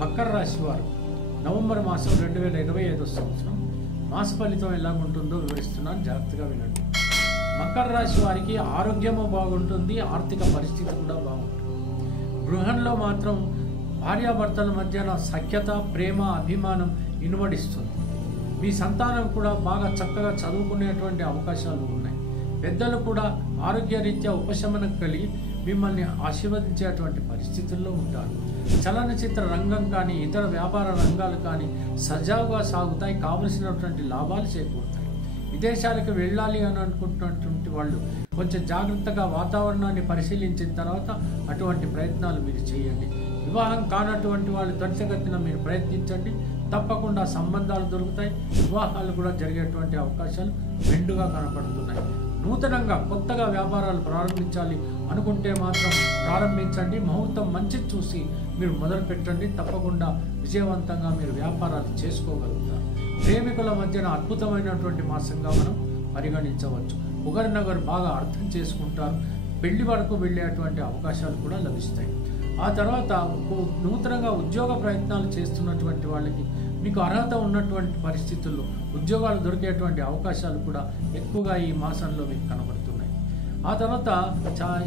మకర రాశి వారు నవంబర్ మాసం 2025 సంవత్సరం మాస ఫలితం ఎలా ఉంటుందో వివరిస్తున్నాను, జాగ్రత్తగా వినండి. మకర రాశి వారికి ఆరోగ్యము బాగుంటుంది, ఆర్థిక పరిస్థితి కూడా బాగుంటుంది. గృహంలో మాత్రం భార్యాభర్తల మధ్యన సఖ్యత, ప్రేమ, అభిమానం ఇనుమడిస్తుంది. మీ సంతానం కూడా బాగా చక్కగా చదువుకునేటువంటి అవకాశాలు ఉన్నాయి. పెద్దలు కూడా ఆరోగ్యరీత్యా ఉపశమనం కలిగి మిమ్మల్ని ఆశీర్వదించేటువంటి పరిస్థితుల్లో ఉంటారు. చలనచిత్ర రంగం కానీ ఇతర వ్యాపార రంగాలు కానీ సజావుగా సాగుతాయి, కావలసినటువంటి లాభాలు చేకూరుతాయి. విదేశాలకు వెళ్ళాలి అని అనుకుంటున్నటువంటి వాళ్ళు కొంచెం జాగ్రత్తగా వాతావరణాన్ని పరిశీలించిన తర్వాత అటువంటి ప్రయత్నాలు మీరు చేయండి. వివాహం కానటువంటి వాళ్ళు త్వరితగతిన మీరు ప్రయత్నించండి, తప్పకుండా సంబంధాలు దొరుకుతాయి. వివాహాలు కూడా జరిగేటువంటి అవకాశాలు మెండుగా కనపడుతున్నాయి. నూతనంగా కొత్తగా వ్యాపారాలు ప్రారంభించాలి అనుకుంటే మాత్రం ప్రారంభించండి. ముహూర్తం మంచి చూసి మీరు మొదలు పెట్టండి, తప్పకుండా విజయవంతంగా మీరు వ్యాపారాలు చేసుకోగలుగుతారు. ప్రేమికుల మధ్యన అద్భుతమైనటువంటి మాసంగా మనం పరిగణించవచ్చు. ఒకరినొకరు బాగా అర్థం చేసుకుంటారు. పెళ్లి వరకు వెళ్ళేటువంటి అవకాశాలు కూడా లభిస్తాయి. ఆ తర్వాత నూతనంగా ఉద్యోగ ప్రయత్నాలు చేస్తున్నటువంటి వాళ్ళకి మీకు అర్హత ఉన్నటువంటి పరిస్థితుల్లో ఉద్యోగాలు దొరికేటువంటి అవకాశాలు కూడా ఎక్కువగా ఈ మాసంలో మీకు కనబడుతున్నాయి. ఆ తర్వాత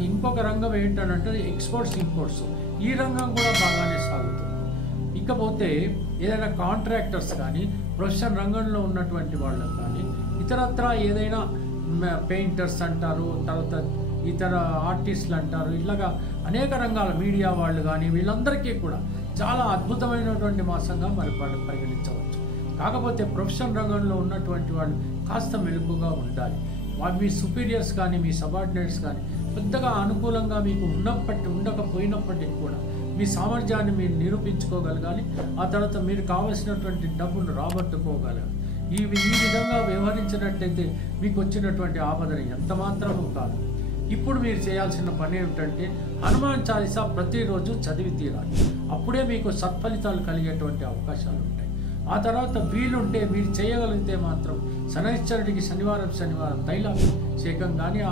ఇంకొక రంగం ఏంటంటే ఎక్స్పోర్ట్స్, ఇంపోర్ట్స్. ఈ రంగం కూడా బాగానే సాగుతుంది. ఇకపోతే ఏదైనా కాంట్రాక్టర్స్ కానీ, ప్రొఫెషన్ రంగంలో ఉన్నటువంటి వాళ్ళకు కానీ, ఇతరత్రా ఏదైనా పెయింటర్స్ అంటారు, తర్వాత ఇతర ఆర్టిస్టులు అంటారు, ఇలాగా అనేక రంగాల మీడియా వాళ్ళు కానీ వీళ్ళందరికీ కూడా చాలా అద్భుతమైనటువంటి మాసంగా మరి పరిగణించవచ్చు. కాకపోతే ప్రొఫెషన్ రంగంలో ఉన్నటువంటి వాళ్ళు కాస్త మెలకుగా ఉండాలి. మీ సుపీరియర్స్ కానీ మీ సబార్డినేట్స్ కానీ పెద్దగా అనుకూలంగా మీకు ఉండకపోయినప్పటికీ కూడా మీ సామర్థ్యాన్ని మీరు నిరూపించుకోగలగాలి. ఆ తర్వాత మీరు కావలసినటువంటి డబ్బును రాబట్టుకోగలగాలి. ఈ విధంగా వ్యవహరించినట్టయితే మీకు వచ్చినటువంటి ఆపదని ఎంత మాత్రమూ కాదు. ఇప్పుడు మీరు చేయాల్సిన పని ఏమిటంటే హనుమాన్ చాలీసా ప్రతిరోజు చదివి తీరాలి. అప్పుడే మీకు సత్ఫలితాలు కలిగేటువంటి అవకాశాలు ఉంటాయి. ఆ తర్వాత వీలుంటే మీరు చేయగలిగితే మాత్రం శనైశ్వరుడికి శనివారం తైలాభిషేకం కానీ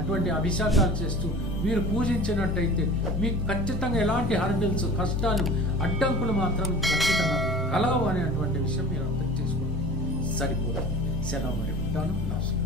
అటువంటి అభిషేకాలు చేస్తూ మీరు పూజించినట్టయితే మీకు ఖచ్చితంగా ఎలాంటి హర్డిల్స్, కష్టాలు, అడ్డంకులు మాత్రం ఖచ్చితంగా కలగవు అనేటువంటి విషయం మీరు అర్థం చేసుకోండి. సరిపోతుంది. సెలవు మరి ఉంటాను. నమస్కారం.